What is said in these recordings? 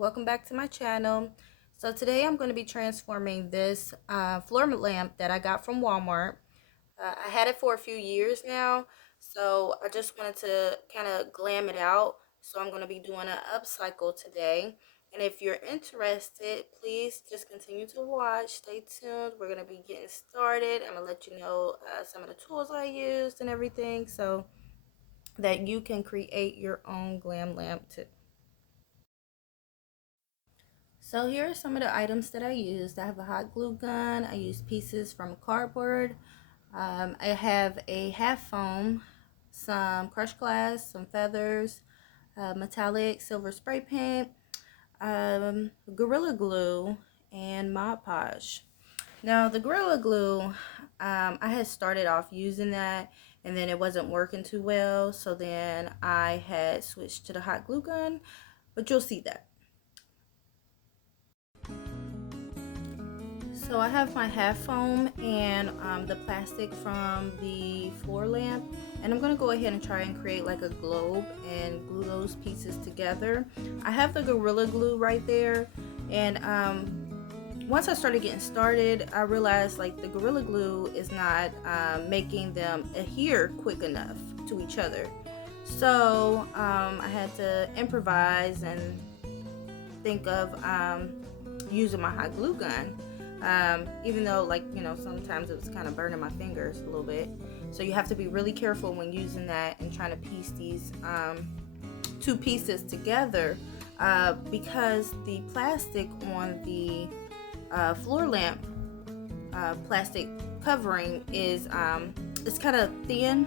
welcome back to my channel. So today I'm going to be transforming this floor lamp that I got from Walmart. I had it for a few years now, so I just wanted to kind of glam it out. So I'm going to be doing an upcycle today. And if you're interested, please just continue to watch. Stay tuned. We're going to be getting started. I'm going to let you know some of the tools I used and everything so that you can create your own glam lamp too. So here are some of the items that I used. I have a hot glue gun. I used pieces from cardboard. I have a half foam, some crushed glass, some feathers, metallic silver spray paint, Gorilla Glue, and Mod Podge. Now the Gorilla Glue, I had started off using that and then it wasn't working too well. So then I had switched to the hot glue gun, but you'll see that. So I have my half foam and the plastic from the floor lamp, and I'm going to go ahead and try and create like a globe and glue those pieces together. I have the Gorilla Glue right there, and once I started getting started, I realized like the Gorilla Glue is not making them adhere quick enough to each other. So I had to improvise and think of using my hot glue gun. Even though, like, you know, sometimes it was kind of burning my fingers a little bit, so you have to be really careful when using that and trying to piece these two pieces together, because the plastic on the floor lamp plastic covering is it's kind of thin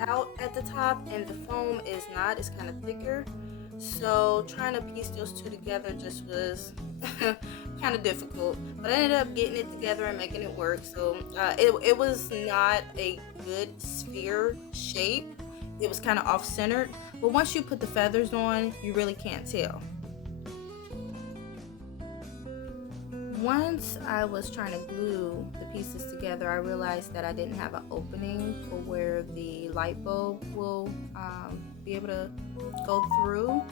out at the top, and the foam is not. It's kind of thicker, so trying to piece those two together just was kind of difficult, but I ended up getting it together and making it work. So it was not a good sphere shape. It was kind of off-centered, but once you put the feathers on, you really can't tell. Once I was trying to glue the pieces together, I realized that I didn't have an opening for where the light bulb will be able to go through.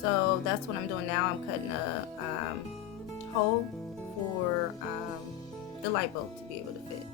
So that's what I'm doing now. I'm cutting a hole for the light bulb to be able to fit.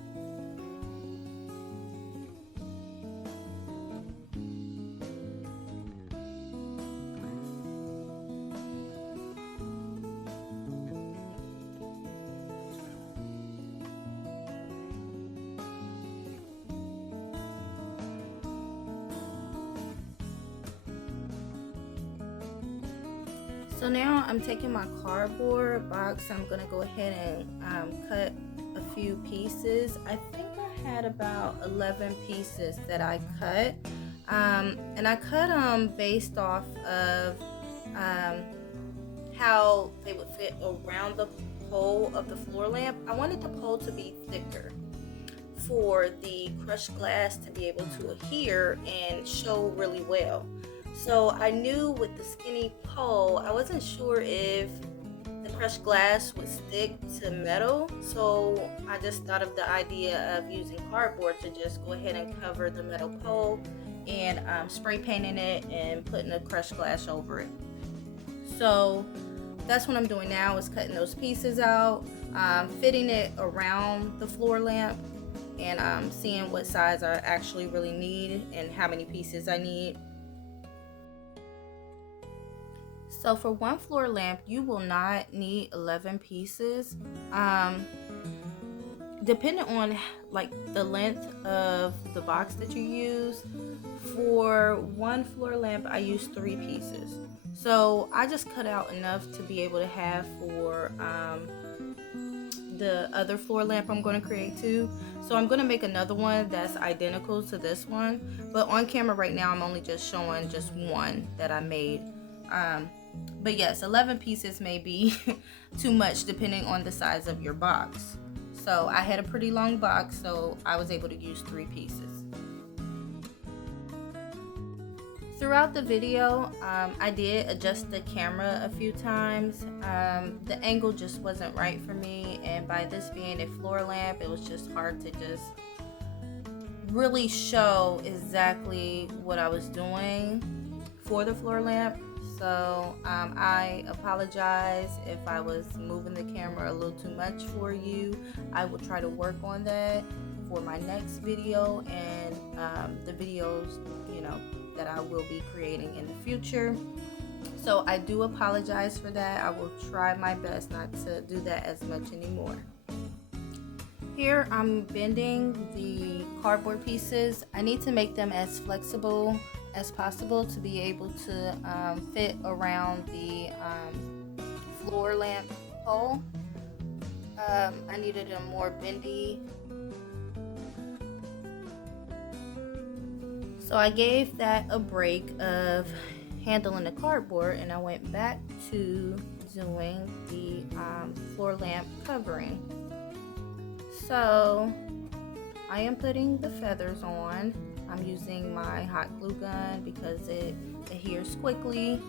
So now I'm taking my cardboard box. I'm gonna go ahead and cut a few pieces. I think I had about 11 pieces that I cut, and I cut them based off of how they would fit around the pole of the floor lamp. I wanted the pole to be thicker for the crushed glass to be able to adhere and show really well. So I knew with the skinny pole, I wasn't sure if the crushed glass would stick to metal. So I just thought of the idea of using cardboard to just go ahead and cover the metal pole and spray painting it and putting the crushed glass over it. So that's what I'm doing now, is cutting those pieces out, fitting it around the floor lamp, and seeing what size I actually really need and how many pieces I need. So for one floor lamp, you will not need 11 pieces. Depending on like the length of the box that you use, for one floor lamp I use 3 pieces. So I just cut out enough to be able to have for the other floor lamp I'm going to create too. So I'm going to make another one that's identical to this one, but on camera right now I'm only just showing just one that I made. But yes, 11 pieces may be too much depending on the size of your box. So I had a pretty long box, so I was able to use 3 pieces. Throughout the video, I did adjust the camera a few times. The angle just wasn't right for me, and by this being a floor lamp, it was just hard to just really show exactly what I was doing for the floor lamp. So I apologize if I was moving the camera a little too much for you. I will try to work on that for my next video and the videos, you know, that I will be creating in the future. So I do apologize for that. I will try my best not to do that as much anymore. Here I'm bending the cardboard pieces. I need to make them as flexible as possible to be able to fit around the floor lamp pole. I needed a more bendy. So I gave that a break of handling the cardboard, and I went back to doing the floor lamp covering. So I am putting the feathers on. I'm using my hot glue gun because it adheres quickly.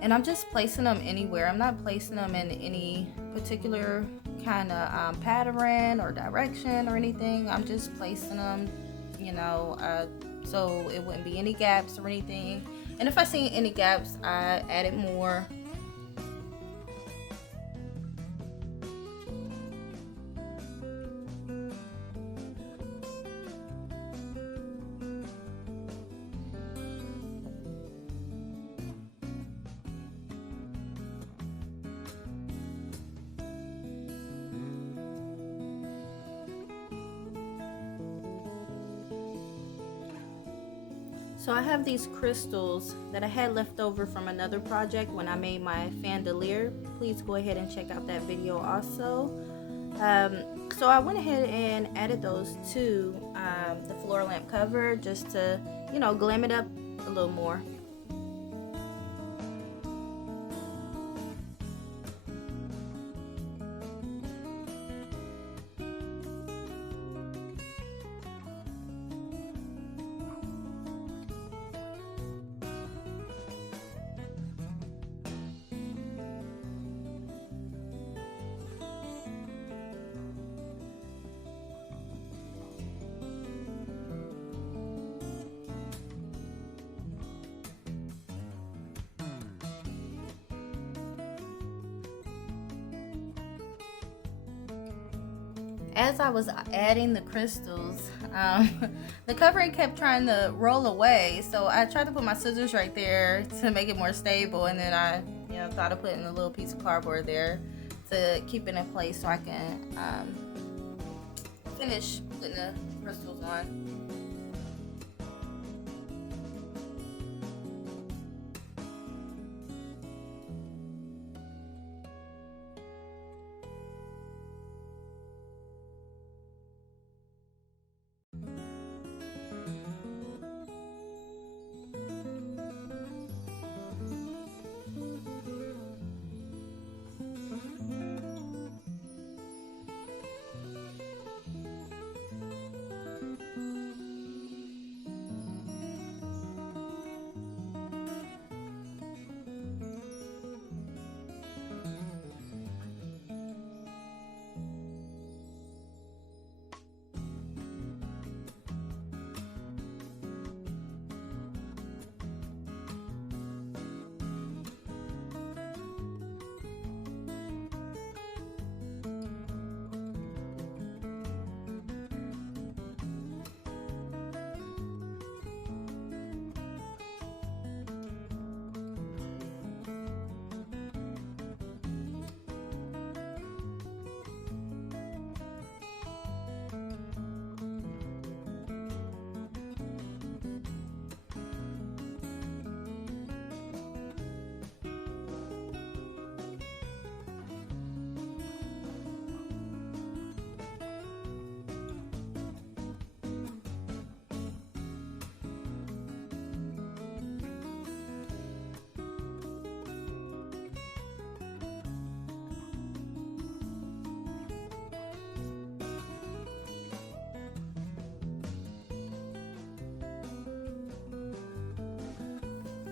And I'm just placing them anywhere. I'm not placing them in any particular kind of pattern or direction or anything. I'm just placing them, you know, so it wouldn't be any gaps or anything. And if I see any gaps, I added more. So I have these crystals that I had left over from another project when I made my chandelier. Please go ahead and check out that video also. So I went ahead and added those to the floor lamp cover just to, you know, glam it up a little more. As I was adding the crystals, the covering kept trying to roll away, so I tried to put my scissors right there to make it more stable, and then I, you know, thought of putting a little piece of cardboard there to keep it in place so I can finish putting the crystals on.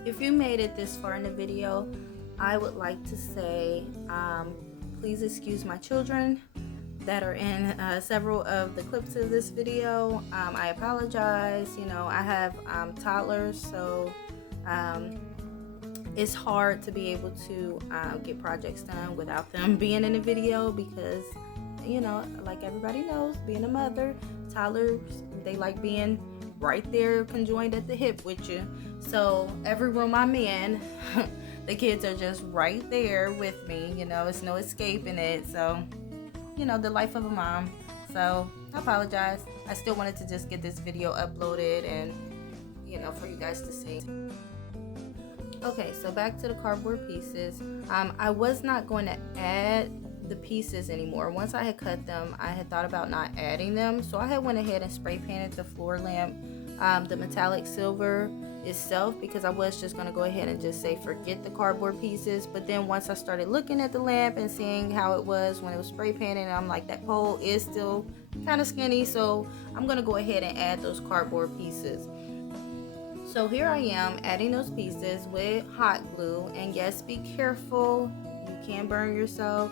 If you made it this far in the video, I would like to say please excuse my children that are in several of the clips of this video. I apologize. You know, I have toddlers, so It's hard to be able to get projects done without them being in a video because, you know, like everybody knows, being a mother, toddlers, they like being right there conjoined at the hip with you. So every room I'm in, the kids are just right there with me. You know, it's no escaping it. So, you know, the life of a mom. So I apologize. I still wanted to just get this video uploaded and, you know, for you guys to see. Okay, so back to the cardboard pieces. I was not going to add the pieces anymore. Once I had cut them, I had thought about not adding them, so I had went ahead and spray painted the floor lamp, the metallic silver itself, because I was just going to go ahead and just say forget the cardboard pieces. But then once I started looking at the lamp and seeing how it was when it was spray painted, I'm like, that pole is still kind of skinny, so I'm going to go ahead and add those cardboard pieces. So here I am adding those pieces with hot glue, and yes, be careful, you can burn yourself.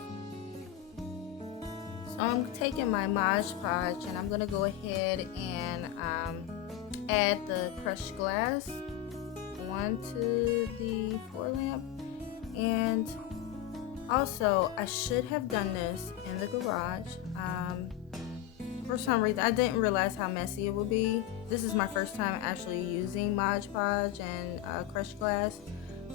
So I'm taking my Mod Podge and I'm gonna go ahead and add the crushed glass onto the floor lamp. And also, I should have done this in the garage. For some reason, I didn't realize how messy it would be. This is my first time actually using Mod Podge and crushed glass.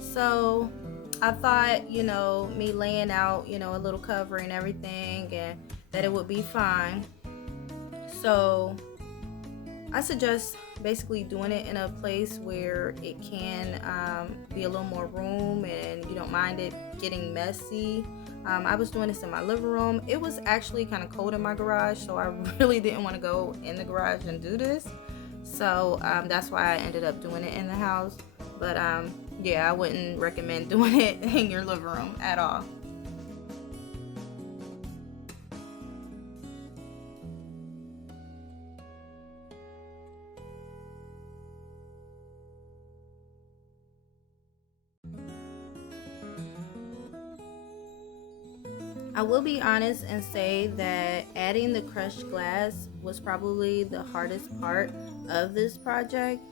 So I thought, you know, me laying out, you know, a little cover and everything, and that it would be fine. So I suggest basically doing it in a place where it can be a little more room and you don't mind it getting messy. I was doing this in my living room. It was actually kind of cold in my garage, so I really didn't want to go in the garage and do this. So that's why I ended up doing it in the house. But yeah, I wouldn't recommend doing it in your living room at all. I will be honest and say that adding the crushed glass was probably the hardest part of this project,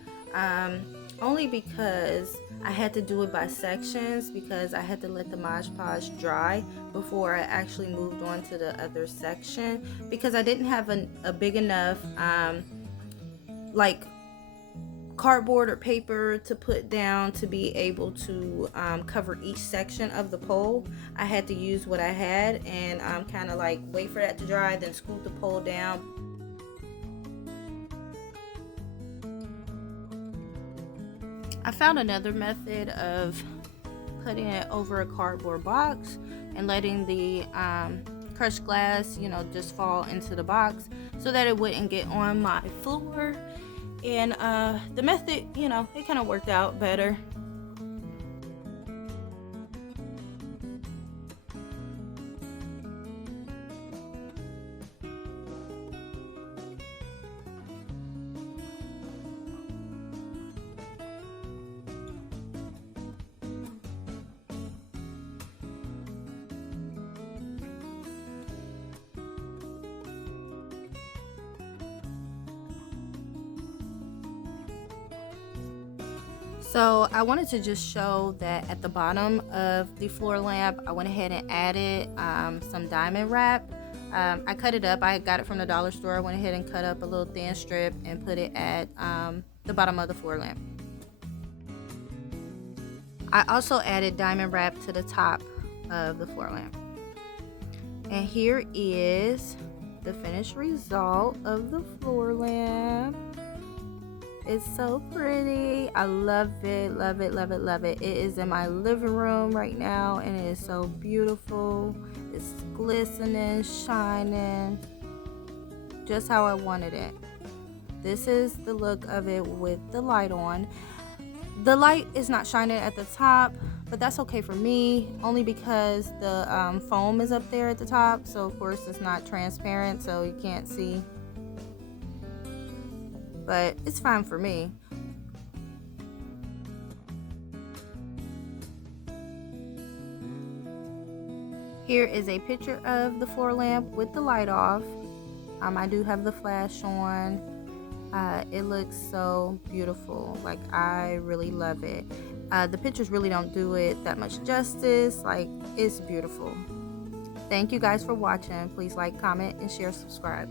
only because I had to do it by sections, because I had to let the Mod Podge dry before I actually moved on to the other section, because I didn't have a big enough like cardboard or paper to put down to be able to cover each section of the pole. I had to use what I had and kind of like wait for that to dry, then scoop the pole down. I found another method of putting it over a cardboard box and letting the crushed glass, you know, just fall into the box so that it wouldn't get on my floor. And the method, you know, it kind of worked out better. So I wanted to just show that at the bottom of the floor lamp, I went ahead and added some diamond wrap. I cut it up. I got it from the dollar store. I went ahead and cut up a little thin strip and put it at the bottom of the floor lamp. I also added diamond wrap to the top of the floor lamp. And here is the finished result of the floor lamp. It's so pretty. I love it, love it, love it, love it. It is in my living room right now and it is so beautiful. It's glistening, shining, just how I wanted it. This is the look of it with the light on. The light is not shining at the top, but that's okay for me, only because the foam is up there at the top, so of course it's not transparent, so you can't see. But it's fine for me. Here is a picture of the floor lamp with the light off. I do have the flash on. It looks so beautiful. Like, I really love it. The pictures really don't do it that much justice. Like, it's beautiful. Thank you guys for watching. Please like, comment, and share, subscribe.